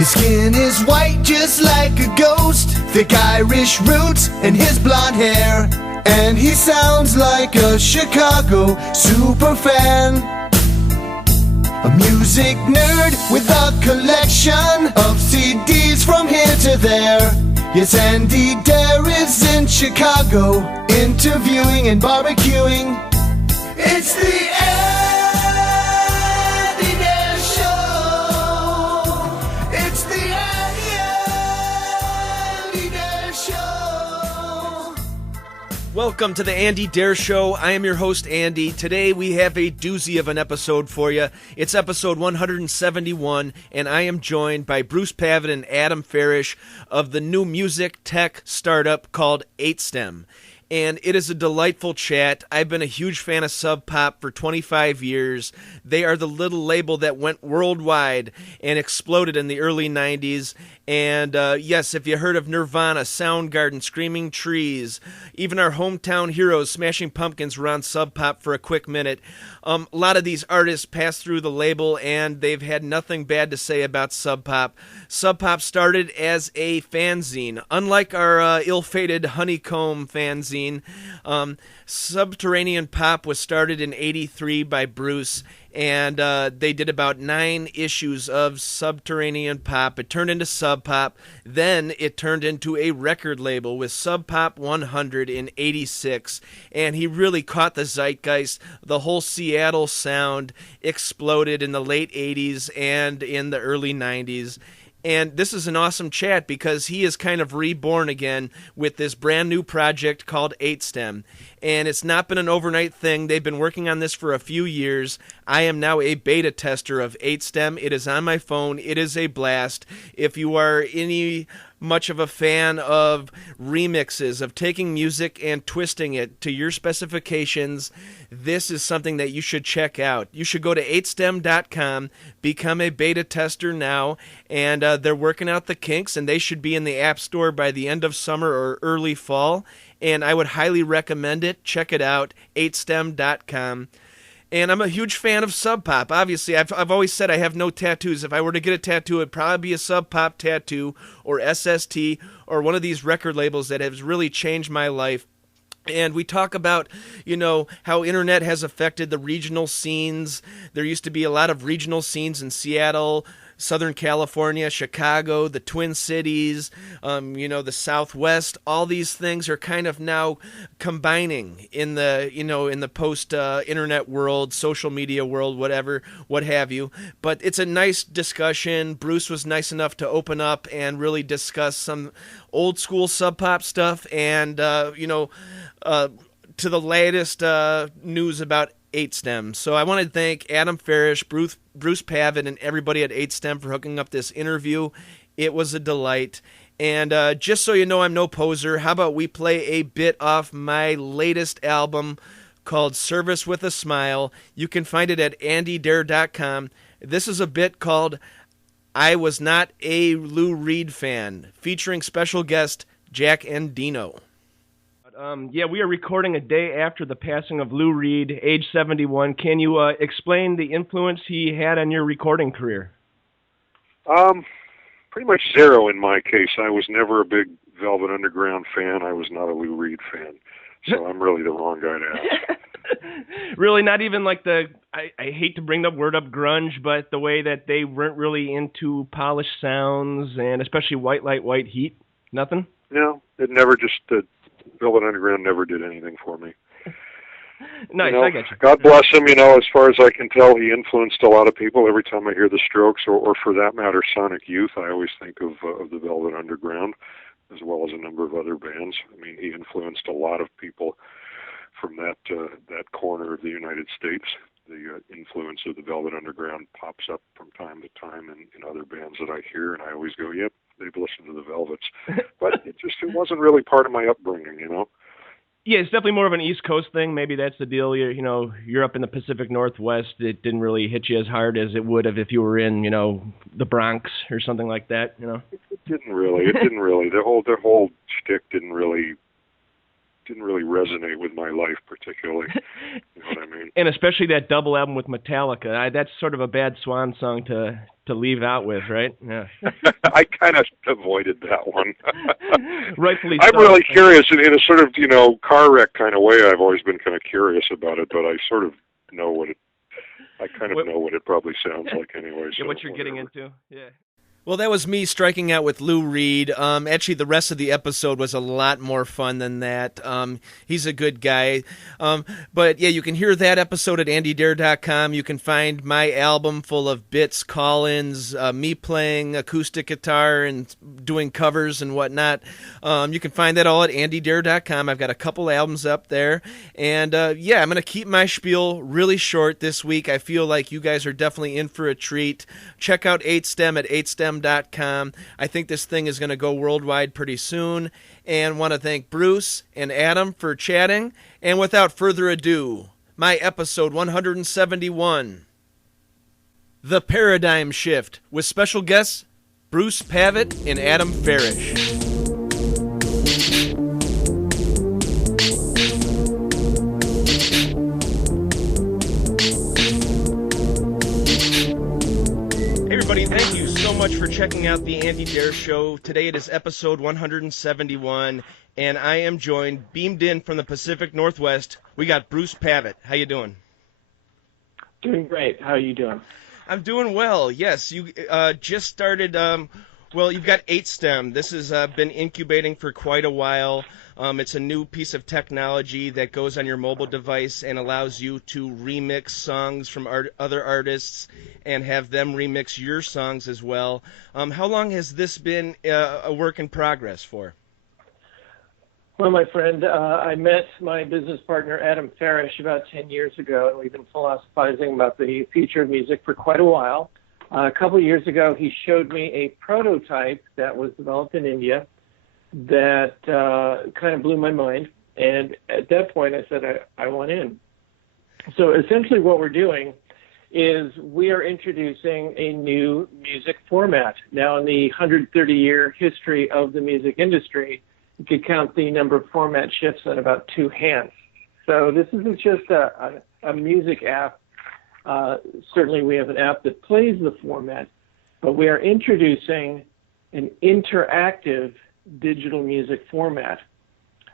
His skin is white just like a ghost, thick Irish roots and his blonde hair. And he sounds like a Chicago superfan, a music nerd with a collection of CDs from here to there. Yes, Andy Dare is in Chicago, interviewing and barbecuing. It's the Andy Dare Show. It's the Andy Dare Show. Welcome to the Andy Dare Show. I am your host, Andy. Today we have a doozy of an episode for you. It's episode 171, and I am joined by Bruce Pavitt and Adam Farish of the new music tech startup called 8stem. And it is a delightful chat. I've been a huge fan of Sub Pop for 25 years. They are the little label that went worldwide and exploded in the early 90s. And yes, if you heard of Nirvana, Soundgarden, Screaming Trees, even our hometown heroes, Smashing Pumpkins, were on Sub Pop for a quick minute. A lot of these artists passed through the label, and they've had nothing bad to say about Sub Pop. Sub Pop started as a fanzine. Unlike our ill-fated Honeycomb fanzine, Subterranean Pop was started in '83 by Bruce, and they did about 9 issues of Subterranean Pop. It turned into Sub Pop. Then it turned into a record label with Sub Pop 100 in '86, and he really caught the zeitgeist. The whole Seattle sound exploded in the late '80s and in the early '90s. And this is an awesome chat because he is kind of reborn again with this brand new project called 8stem. And it's not been an overnight thing. They've been working on this for a few years. I am now a beta tester of 8stem. It is on my phone. It is a blast. If you are any much of a fan of remixes, of taking music and twisting it to your specifications, this is something that you should check out. You should go to 8stem.com, become a beta tester now, and they're working out the kinks, and they should be in the App Store by the end of summer or early fall, and I would highly recommend it. Check it out, 8stem.com. And I'm a huge fan of Sub Pop. Obviously, I've always said I have no tattoos. If I were to get a tattoo, it'd probably be a Sub Pop tattoo or SST or one of these record labels that has really changed my life. And we talk about, how internet has affected the regional scenes. There used to be a lot of regional scenes in Seattle, Southern California, Chicago, the Twin Cities, the Southwest. All these things are kind of now combining in the post-internet world, social media world, what have you. But it's a nice discussion. Bruce was nice enough to open up and really discuss some old school Sub Pop stuff and, to the latest news about 8stem. So I want to thank Adam Farish, Bruce Pavitt, and everybody at 8stem for hooking up this interview. It was a delight. And just so you know I'm no poser, how about we play a bit off my latest album called Service with a Smile. You can find it at andydare.com. This is a bit called I Was Not a Lou Reed Fan, featuring special guest Jack Endino. We are recording a day after the passing of Lou Reed, age 71. Can you explain the influence he had on your recording career? Pretty much zero in my case. I was never a big Velvet Underground fan. I was not a Lou Reed fan. So I'm really the wrong guy to ask. Really, not even like I hate to bring the word up grunge, but the way that they weren't really into polished sounds and especially white light, white heat? Nothing? No, it never Velvet Underground never did anything for me. Nice, I get you. God bless him, as far as I can tell, he influenced a lot of people. Every time I hear the Strokes, or for that matter, Sonic Youth, I always think of the Velvet Underground, as well as a number of other bands. I mean, he influenced a lot of people from that corner of the United States. The influence of the Velvet Underground pops up from time to time in other bands that I hear, and I always go, yep, they've listened to the Velvets. But it wasn't really part of my upbringing, Yeah, it's definitely more of an East Coast thing. Maybe that's the deal. You're up in the Pacific Northwest. It didn't really hit you as hard as it would have if you were in, the Bronx or something like that. It didn't really. The whole shtick didn't really resonate with my life particularly. You know what I mean? And especially that double album with Metallica. That's sort of a bad swan song to to leave out with, right? Yeah. I kind of avoided that one. Rightfully I'm so. really curious in a sort of, car wreck kind of way. I've always been kind of curious about it, but I sort of know I kind of know what it probably sounds like anyway. So what you're getting into, yeah. Well, that was me striking out with Lou Reed. Actually, the rest of the episode was a lot more fun than that. He's a good guy. But, yeah, you can hear that episode at andydare.com. You can find my album full of bits, call-ins, me playing acoustic guitar and doing covers and whatnot. You can find that all at andydare.com. I've got a couple albums up there. And, I'm going to keep my spiel really short this week. I feel like you guys are definitely in for a treat. Check out 8STEM at 8STEM.com. I think this thing is going to go worldwide pretty soon, and want to thank Bruce and Adam for chatting. And without further ado, my episode 171, The Paradigm Shift, with special guests Bruce Pavitt and Adam Farish. Thank you so much for checking out the Andy Dare Show. Today it is episode 171, and I am joined, beamed in from the Pacific Northwest. We got Bruce Pavitt. How you doing? Doing great. How are you doing? I'm doing well, yes. You just started, you've got 8STEM. This has been incubating for quite a while. It's a new piece of technology that goes on your mobile device and allows you to remix songs from other artists and have them remix your songs as well. How long has this been a work in progress for? Well, my friend, I met my business partner, Adam Farish, about 10 years ago, and we've been philosophizing about the future of music for quite a while. A couple of years ago, he showed me a prototype that was developed in India that kind of blew my mind. And at that point, I said, I want in. So essentially what we're doing is we are introducing a new music format. Now, in the 130-year history of the music industry, you could count the number of format shifts on about two hands. So this isn't just a music app. Certainly we have an app that plays the format, but we are introducing an interactive digital music format.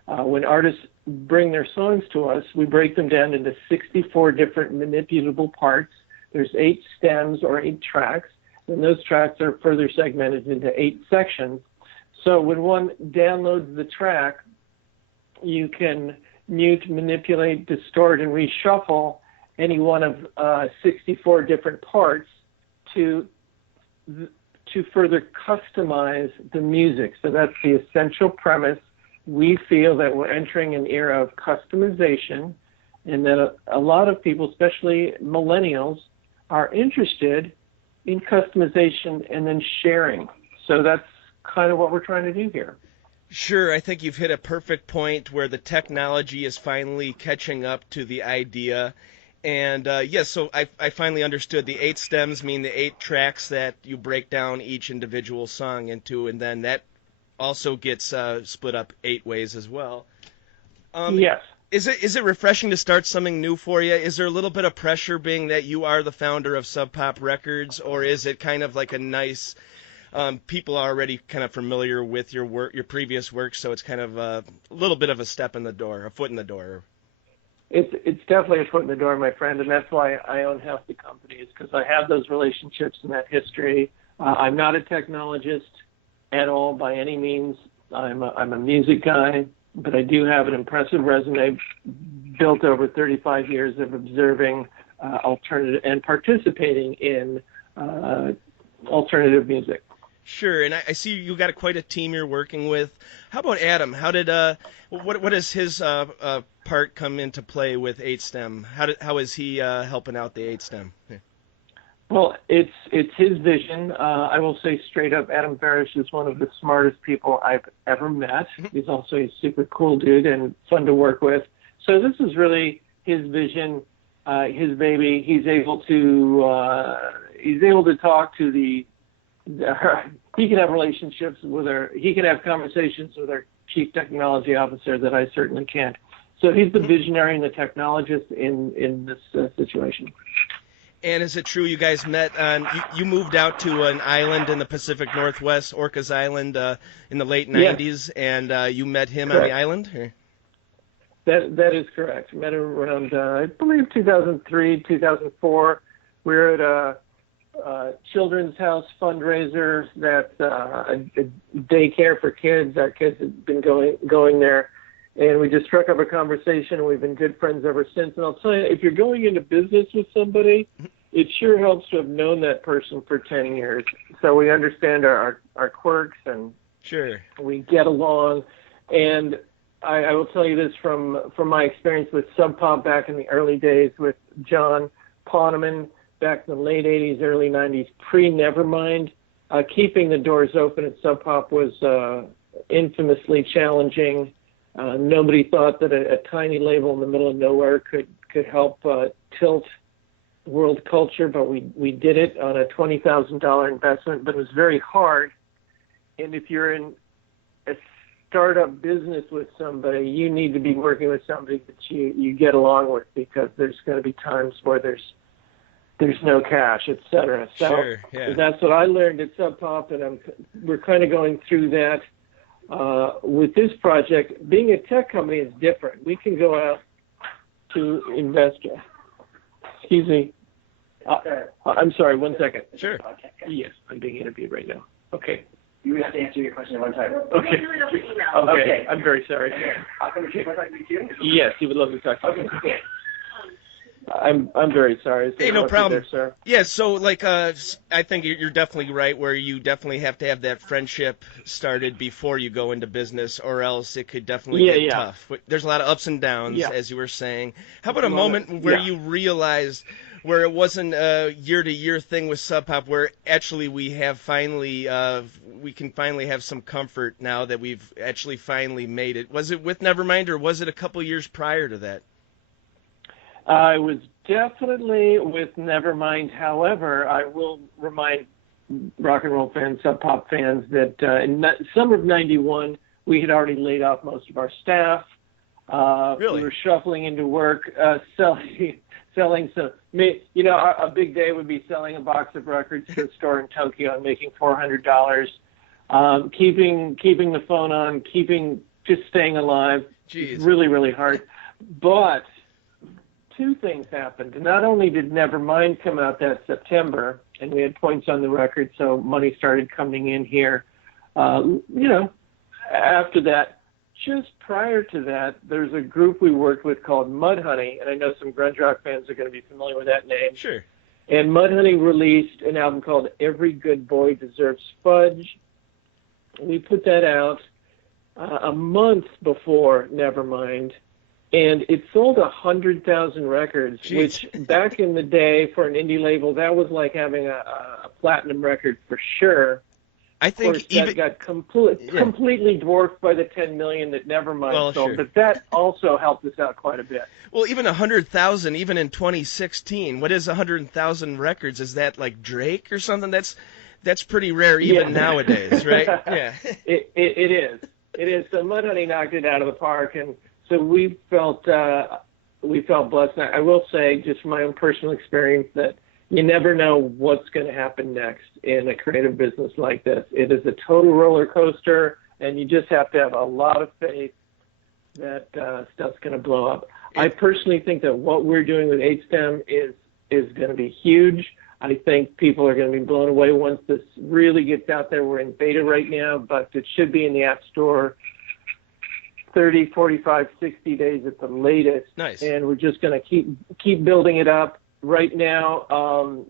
When artists bring their songs to us, we break them down into 64 different manipulable parts. There's 8 stems or 8 tracks, and those tracks are further segmented into 8 sections. So when one downloads the track, you can mute, manipulate, distort, and reshuffle any one of 64 different parts to further customize the music. So that's the essential premise. We feel that we're entering an era of customization, and that a lot of people, especially millennials, are interested in customization and then sharing. So that's kind of what we're trying to do here. Sure, I think you've hit a perfect point where the technology is finally catching up to the idea. And yes, so I finally understood the 8 stems mean the 8 tracks that you break down each individual song into, and then that also gets split up 8 ways as well. Yes. Is it refreshing to start something new for you? Is there a little bit of pressure being that you are the founder of Sub Pop Records, or is it kind of like a nice people are already kind of familiar with your work, your previous work, so it's kind of a little bit of a step in the door, a foot in the door? It's definitely a foot in the door, my friend, and that's why I own half the company, is because I have those relationships and that history. I'm not a technologist at all by any means. I'm a music guy, but I do have an impressive resume built over 35 years of observing alternative and participating in alternative music. Sure, and I see you got quite a team you're working with. How about Adam? How did what does his part come into play with 8STEM? How is he helping out the 8STEM? Yeah. Well, it's his vision. I will say straight up, Adam Farish is one of the smartest people I've ever met. He's also a super cool dude and fun to work with. So this is really his vision, his baby. He's able to talk to he can have relationships with he can have conversations with our chief technology officer that I certainly can't. So he's the visionary and the technologist in this situation. And is it true you guys met on, you moved out to an island in the Pacific Northwest, Orcas Island, in the late 90s, and you met him on the island? Or? That is correct. Met him around, I believe, 2003, 2004. We were at a children's house fundraiser that's a daycare for kids. Our kids had been going there. And we just struck up a conversation, and we've been good friends ever since. And I'll tell you, if you're going into business with somebody, it sure helps to have known that person for 10 years. So we understand our quirks, and sure, we get along. And I will tell you this from my experience with Sub Pop back in the early days with John Poneman back in the late 80s, early 90s, pre-Nevermind. Keeping the doors open at Sub Pop was infamously challenging. Nobody thought that a tiny label in the middle of nowhere could help tilt world culture, but we did it on a $20,000 investment. But it was very hard. And if you're in a startup business with somebody, you need to be working with somebody that you get along with, because there's going to be times where there's no cash, et cetera. So sure, yeah. That's what I learned at Sub Pop, and we're kind of going through that. With this project, being a tech company is different. We can go out to investors. Excuse me. I'm sorry, 1 second. Sure. Yes, I'm being interviewed right now. Okay. You have to answer your question at one time. Okay. Okay. I'm very sorry. How come you want to talk to you? Yes, he would love to talk to you. Okay. I'm very sorry. Hey, no problem. There, sir. Yeah, so like I think you're definitely right, where you definitely have to have that friendship started before you go into business, or else it could definitely get tough. There's a lot of ups and downs, as you were saying. How about a moment where you realized, where it wasn't a year-to-year thing with Sub Pop, where actually we have finally we can finally have some comfort now that we've actually finally made it? Was it with Nevermind, or was it a couple years prior to that? I was definitely with Nevermind. However, I will remind rock and roll fans, Sub Pop fans, that in summer of '91, we had already laid off most of our staff. Really? We were shuffling into work, selling some. A big day would be selling a box of records to a store in Tokyo and making $400. Keeping the phone on, just staying alive. Jeez. Really, really hard. But two things happened. Not only did Nevermind come out that September, and we had points on the record, so money started coming in here. After that, just prior to that, there's a group we worked with called Mudhoney, and I know some grunge rock fans are going to be familiar with that name. Sure. And Mudhoney released an album called Every Good Boy Deserves Fudge. We put that out a month before Nevermind, and it sold 100,000 records. Jeez. Which back in the day for an indie label, that was like having a platinum record for sure. I think of course, that got completely dwarfed by the 10 million that Nevermind sold, sure. but that also helped us out quite a bit. Well, even 100,000, even in 2016, what is 100,000 records? Is that like Drake or something? That's pretty rare even nowadays, right? Yeah. It is. It is. So Mudhoney knocked it out of the park, and so we felt blessed. I will say, just from my own personal experience, that you never know what's going to happen next in a creative business like this. It is a total roller coaster, and you just have to have a lot of faith that stuff's going to blow up. I personally think that what we're doing with HSTEM is going to be huge. I think people are going to be blown away once this really gets out there. We're in beta right now, but it should be in the App Store 30, 45, 60 days at the latest. Nice. And we're just going to keep building it up. Right now,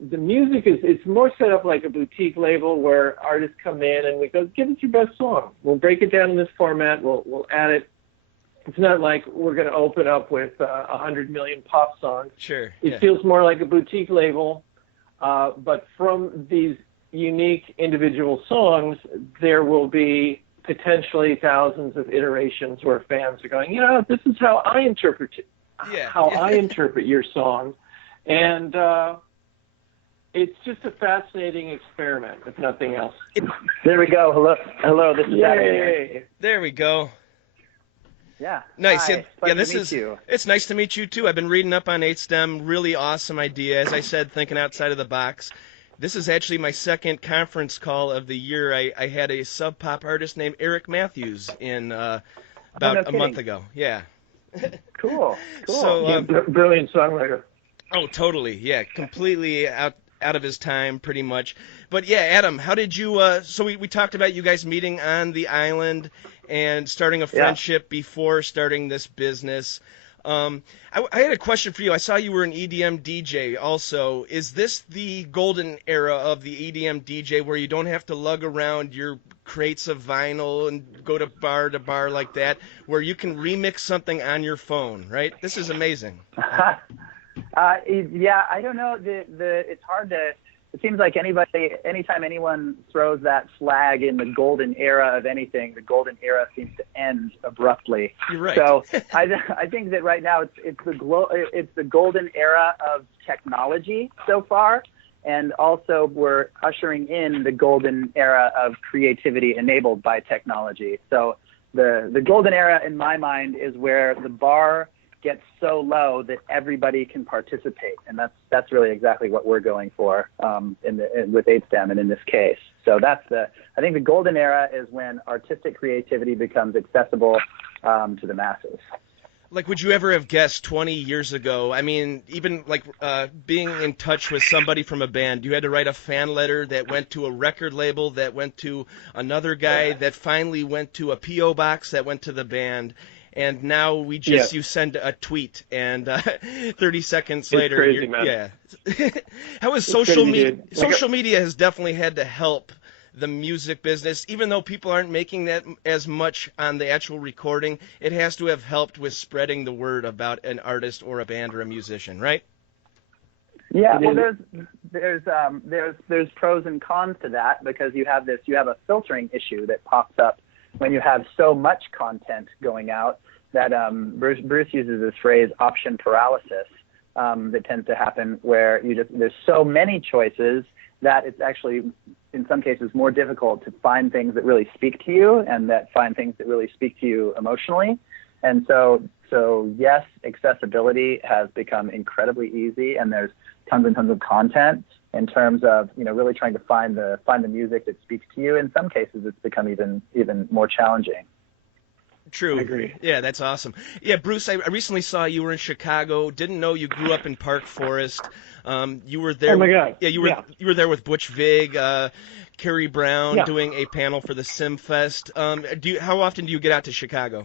the music it's more set up like a boutique label where artists come in and we go, give us your best song. We'll break it down in this format. We'll add it. It's not like we're going to open up with 100 million pop songs. Sure. It feels more like a boutique label. But from these unique individual songs, there will be potentially thousands of iterations where fans are going, this is how I interpret it. I interpret your song. And it's just a fascinating experiment, if nothing else. There we go. Hello. This is Adam. Yay. There we go. Yeah. Nice. Hi. This to is. meet you. It's nice to meet you too. I've been reading up on 8-stem. Really awesome idea. As I said, thinking outside of the box. This is actually my second conference call of the year. I had a sub pop artist named Eric Matthews in about a month ago. Yeah. Cool. So Brilliant songwriter. oh, totally. Yeah, completely out of his time, pretty much. But yeah, Adam, how did you? So we talked about you guys meeting on the island and starting a friendship before starting this business. I had a question for you. I saw you were an EDM DJ also. Is this the golden era of the EDM DJ where you don't have to lug around your crates of vinyl and go to bar like that, where you can remix something on your phone, right? This is amazing. Yeah, I don't know. It's hard to. It seems like anytime anyone throws that flag in the golden era of anything, the golden era seems to end abruptly. You're right. So I think that right now it's the golden era of technology so far, and also we're ushering in the golden era of creativity enabled by technology. So the golden era in my mind is where the bar gets so low that everybody can participate, and that's really exactly what we're going for with 8-stem and in this case. So I think the golden era is when artistic creativity becomes accessible to the masses. Like, would you ever have guessed 20 years ago? I mean, even like being in touch with somebody from a band, you had to write a fan letter that went to a record label, that went to another guy, that finally went to a P.O. box, that went to the band. And now you send a tweet, and 30 seconds later, crazy, man. Yeah. How is social media? Social media has definitely had to help the music business, even though people aren't making that as much on the actual recording. It has to have helped with spreading the word about an artist or a band or a musician, right? Yeah, well, there's pros and cons to that, because you have a filtering issue that pops up when you have so much content going out that Bruce uses this phrase option paralysis that tends to happen, where there's so many choices that it's actually in some cases more difficult to find things that really speak to you and that find things that really speak to you emotionally. And so yes, accessibility has become incredibly easy, and there's tons and tons of content in terms of, really trying to find the music that speaks to you. In some cases, it's become even more challenging. True. I agree. Yeah, that's awesome. Yeah, Bruce, I recently saw you were in Chicago. Didn't know you grew up in Park Forest. You were there. Oh my God. Yeah, you were there with Butch Vig, Kerry Brown, doing a panel for the SimFest. How often do you get out to Chicago?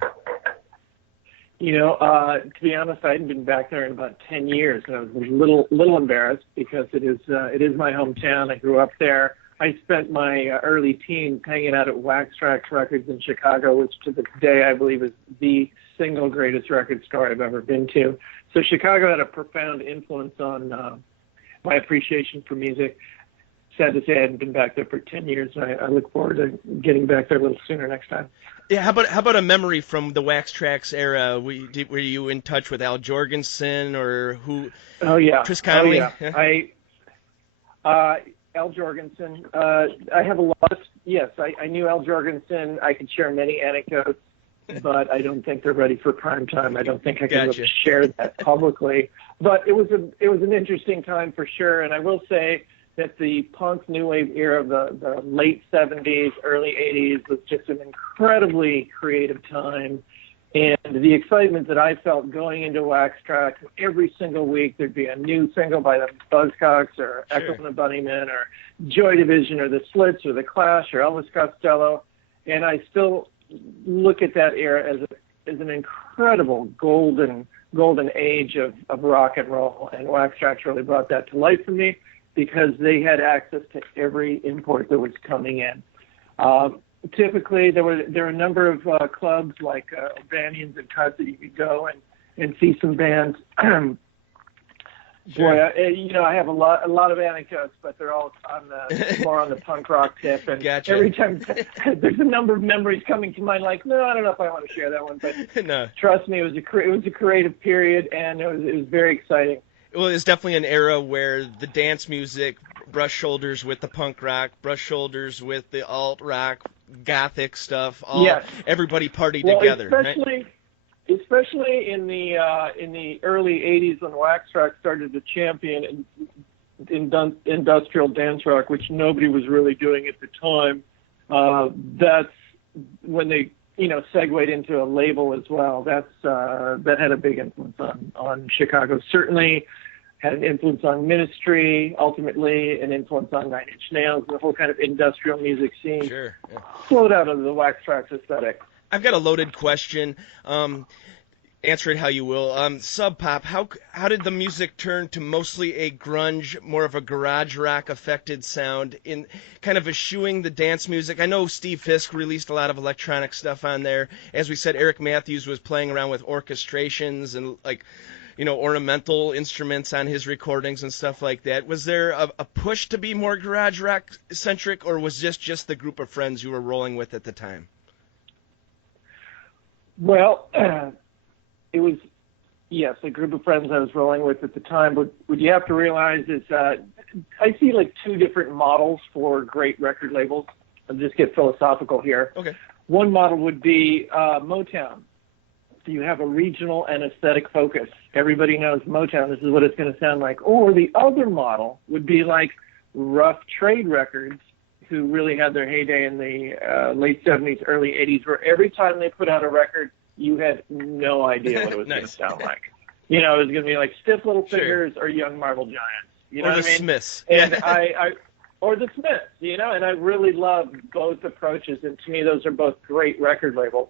To be honest, I hadn't been back there in about 10 years, and I was a little embarrassed because it is my hometown. I grew up there. I spent my early teens hanging out at Wax Trax Records in Chicago, which to this day I believe is the single greatest record store I've ever been to. So Chicago had a profound influence on my appreciation for music. Sad to say I hadn't been back there for 10 years, and I look forward to getting back there a little sooner next time. Yeah, how about a memory from the Wax Trax era? Were you in touch with Al Jorgensen or who? Oh yeah, Chris Connolly. Oh, yeah. Al Jorgensen. I have a lot. Yes, I knew Al Jorgensen. I could share many anecdotes, but I don't think they're ready for prime time. I don't think I can really share that publicly. But it was an interesting time for sure, and I will say that the punk new wave era of the late 70s, early 80s was just an incredibly creative time. And the excitement that I felt going into Wax Trax, every single week there'd be a new single by the Buzzcocks or Echo and the Bunnymen or Joy Division or the Slits or the Clash or Elvis Costello. And I still look at that era as an incredible golden age of rock and roll. And Wax Trax really brought that to life for me, because they had access to every import that was coming in. Typically, there were a number of clubs like O'Banions and Cuts that you could go and see some bands. Boy, I have a lot of anecdotes, but they're all more on the punk rock tip. And gotcha. Every time there's a number of memories coming to mind, like, no, I don't know if I want to share that one, but no. Trust me, it was a creative period, and it was very exciting. Well, it's definitely an era where the dance music brushed shoulders with the punk rock, brushed shoulders with the alt rock, gothic stuff. Everybody partied together, especially, right? especially in the early '80s when Trax started to champion industrial dance rock, which nobody was really doing at the time. That's when they segued into a label as well. That had a big influence on Chicago. Certainly had an influence on Ministry, ultimately an influence on Nine Inch Nails, the whole kind of industrial music scene. Sure. Yeah. Flowed out of the Trax aesthetic. I've got a loaded question. Answer it how you will. Sub Pop, how did the music turn to mostly a grunge, more of a garage rock affected sound, in kind of eschewing the dance music? I know Steve Fisk released a lot of electronic stuff on there. As we said, Eric Matthews was playing around with orchestrations and ornamental instruments on his recordings and stuff like that. Was there a push to be more garage rock centric, or was this just the group of friends you were rolling with at the time? Well, it was, yes, a group of friends I was rolling with at the time. But what you have to realize is I see like two different models for great record labels. I'll just get philosophical here. Okay. One model would be Motown. So you have a regional and aesthetic focus. Everybody knows Motown. This is what it's going to sound like. Or the other model would be like Rough Trade Records, who really had their heyday in the late 70s, early 80s, where every time they put out a record, you had no idea what it was going to sound like. It was going to be like Stiff Little Fingers or Young Marble Giants. You know or what the I mean? Smiths. And or the Smiths, and I really love both approaches. And to me, those are both great record labels.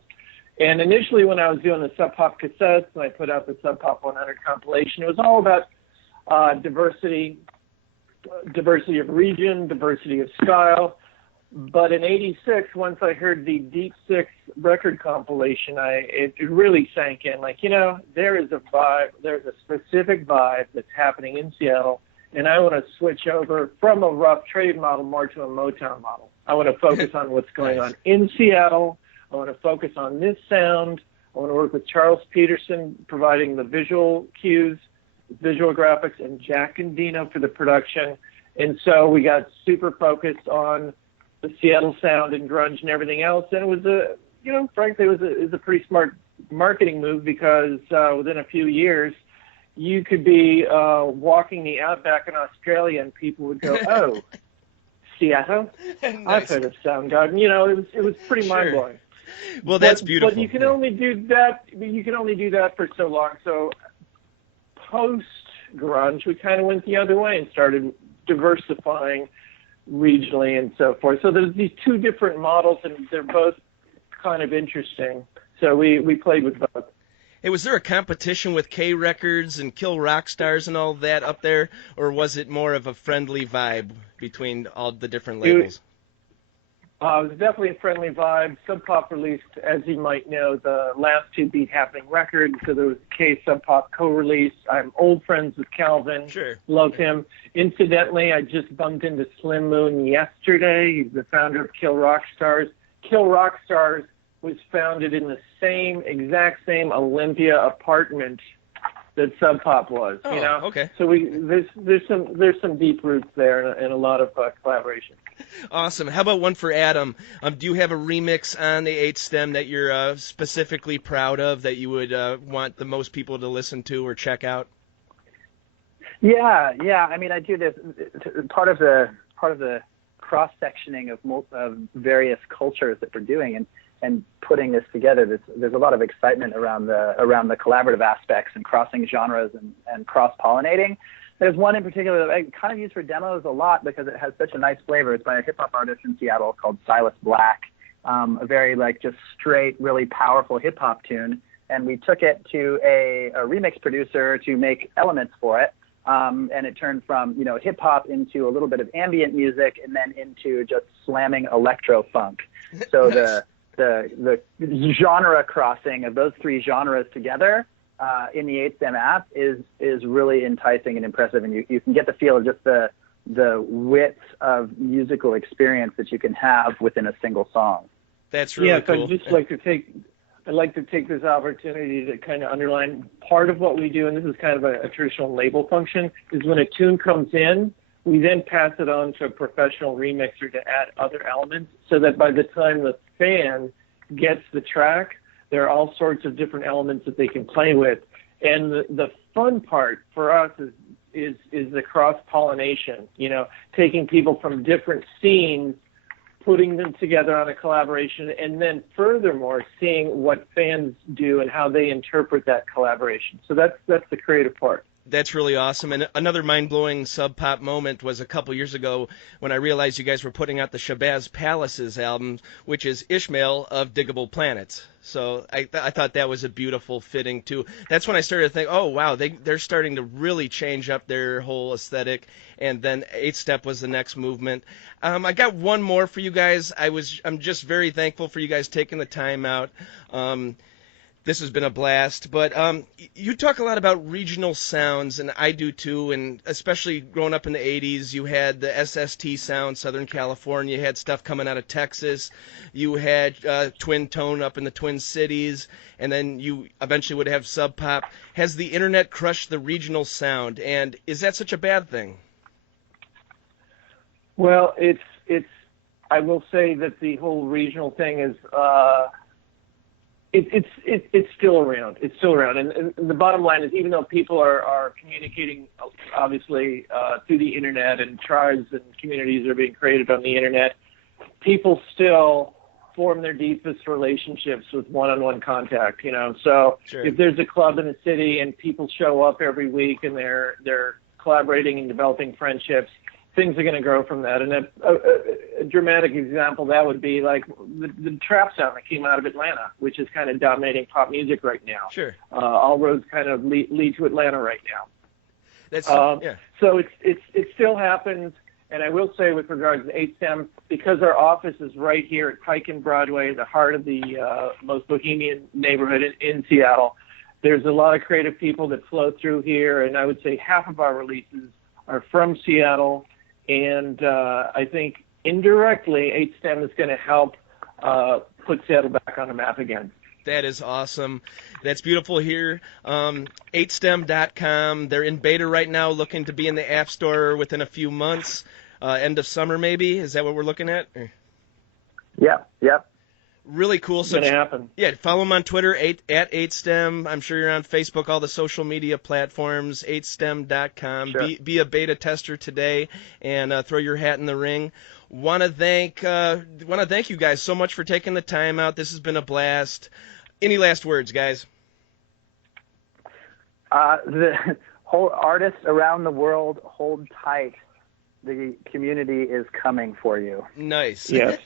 And initially, when I was doing the Sub Pop cassettes and I put out the Sub Pop 100 compilation, it was all about diversity of region, diversity of style. But in '86, once I heard the Deep Six record compilation, it really sank in. Like, there is a vibe, there's a specific vibe that's happening in Seattle, and I want to switch over from a Rough Trade model more to a Motown model. I want to focus on what's going on in Seattle. I want to focus on this sound. I want to work with Charles Peterson, providing the visual cues, visual graphics, and Jack and Dino for the production. And so we got super focused on the Seattle sound and grunge and everything else. And it was frankly, it was a pretty smart marketing move because within a few years, you could be walking the outback in Australia and people would go, "Oh, Seattle? Nice. I've heard of Soundgarden." It was pretty mind-blowing. Well, that's beautiful. But you can only do that. You can only do that for so long. So post grunge, we kind of went the other way and started diversifying regionally and so forth. So there's these two different models, and they're both kind of interesting. So we played with both. Hey, was there a competition with K Records and Kill Rock Stars and all that up there, or was it more of a friendly vibe between all the different labels? It was definitely a friendly vibe. Sub Pop released, as you might know, the last two Beat Happening records. So there was a K Sub Pop co-release. I'm old friends with Calvin. Sure. Love him. Incidentally, I just bumped into Slim Moon yesterday. He's the founder of Kill Rock Stars. Kill Rock Stars was founded in the exact same Olympia apartment that Sub Pop was. Oh, okay. So there's some deep roots there and a lot of collaboration. Awesome. How about one for Adam? Do you have a remix on the 8 stem that you're specifically proud of that you would want the most people to listen to or check out? Yeah. I mean, I do this part of the cross sectioning of various cultures that we're doing and putting this together. There's a lot of excitement around the collaborative aspects and crossing genres and cross pollinating. There's one in particular that I kind of use for demos a lot because it has such a nice flavor. It's by a hip-hop artist in Seattle called Silas Black, a very just straight, really powerful hip-hop tune. And we took it to a remix producer to make elements for it. And it turned from, hip-hop into a little bit of ambient music and then into just slamming electro-funk. So nice. the genre crossing of those three genres together in the 8 stem app is really enticing and impressive, and you can get the feel of just the width of musical experience that you can have within a single song. That's really cool. I'd like to take this opportunity to kind of underline part of what we do, and this is kind of a traditional label function, is when a tune comes in, we then pass it on to a professional remixer to add other elements so that by the time the fan gets the track, There are all sorts of different elements that they can play with. And the fun part for us is the cross-pollination, taking people from different scenes, putting them together on a collaboration, and then furthermore seeing what fans do and how they interpret that collaboration. So that's the creative part. That's really awesome. And another mind-blowing Sub Pop moment was a couple years ago when I realized you guys were putting out the Shabazz Palaces album, which is Ishmael of Diggable Planets. So I thought that was a beautiful fitting, too. That's when I started to think, oh, wow, they're starting to really change up their whole aesthetic. And then 8-Step was the next movement. I got one more for you guys. I'm just very thankful for you guys taking the time out. This has been a blast, but you talk a lot about regional sounds, and I do too, and especially growing up in the 80s, you had the SST sound, Southern California, you had stuff coming out of Texas, you had Twin Tone up in the Twin Cities, and then you eventually would have Sub Pop. Has the internet crushed the regional sound, and is that such a bad thing? Well, I will say that the whole regional thing is... It's still around. It's still around. And the bottom line is, even though people are communicating, obviously, through the internet, and tribes and communities are being created on the internet, people still form their deepest relationships with one-on-one contact, So Sure. If there's a club in a city and people show up every week and they're collaborating and developing friendships, things are going to grow from that. And a dramatic example, that would be like the trap sound that came out of Atlanta, which is kind of dominating pop music right now. Sure. All roads kind of lead to Atlanta right now. That's yeah. So it still happens. And I will say, with regards to 8-Stem, because our office is right here at Pike and Broadway, the heart of the most bohemian neighborhood in Seattle, there's a lot of creative people that flow through here. And I would say half of our releases are from Seattle. And I think indirectly, 8-Stem is going to help put Seattle back on the map again. That is awesome. That's beautiful here. 8stem.com. They're in beta right now, looking to be in the App Store within a few months. End of summer, maybe? Is that what we're looking at? Yep. Really cool. It's going to happen. Yeah, follow them on Twitter, at 8Stem. I'm sure you're on Facebook, all the social media platforms, 8stem.com. Sure. Be a beta tester today and throw your hat in the ring. Want to thank you guys so much for taking the time out. This has been a blast. Any last words, guys? The whole artists around the world, hold tight. The community is coming for you. Nice. Yes.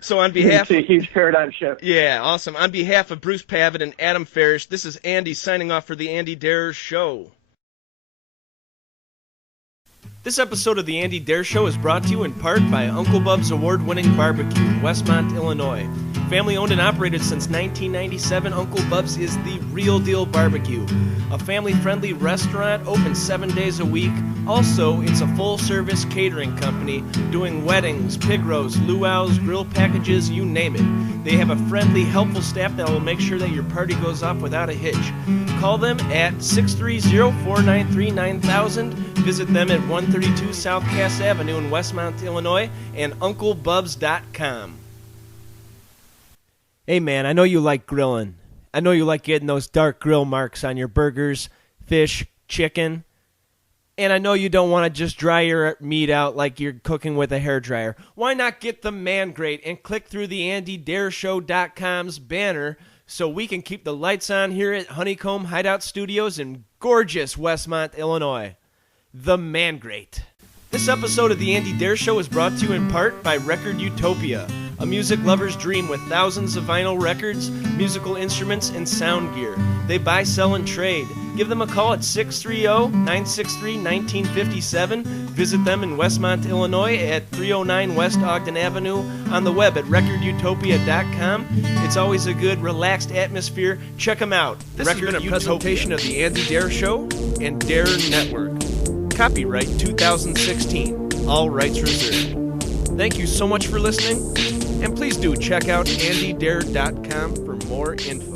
So on behalf It's a huge paradigm shift. Yeah, awesome. On behalf of Bruce Pavitt and Adam Farish, this is Andy signing off for the Andy Dare Show. This episode of the Andy Dare Show is brought to you in part by Uncle Bub's award-winning barbecue in Westmont, Illinois. Family owned and operated since 1997, Uncle Bub's is the real deal barbecue. A family-friendly restaurant open 7 days a week. Also, it's a full-service catering company doing weddings, pig roasts, luau's, grill packages, you name it. They have a friendly, helpful staff that will make sure that your party goes off without a hitch. Call them at 630-493-9000. Visit them at 132 South Cass Avenue in Westmont, Illinois, and UncleBubs.com. Hey man, I know you like grilling. I know you like getting those dark grill marks on your burgers, fish, chicken. And I know you don't want to just dry your meat out like you're cooking with a hairdryer. Why not get the Man Grate and click through the AndyDareShow.com's banner so we can keep the lights on here at Honeycomb Hideout Studios in gorgeous Westmont, Illinois. The Man Grate. This episode of the Andy Dare Show is brought to you in part by Record Utopia, a music lover's dream with thousands of vinyl records, musical instruments, and sound gear. They buy, sell, and trade. Give them a call at 630-963-1957. Visit them in Westmont, Illinois at 309 West Ogden Avenue, on the web at recordutopia.com. It's always a good, relaxed atmosphere. Check them out. This has been a presentation of the Andy Dare Show and Dare Network. Copyright 2016. All rights reserved. Thank you so much for listening, and please do check out AndyDare.com for more info.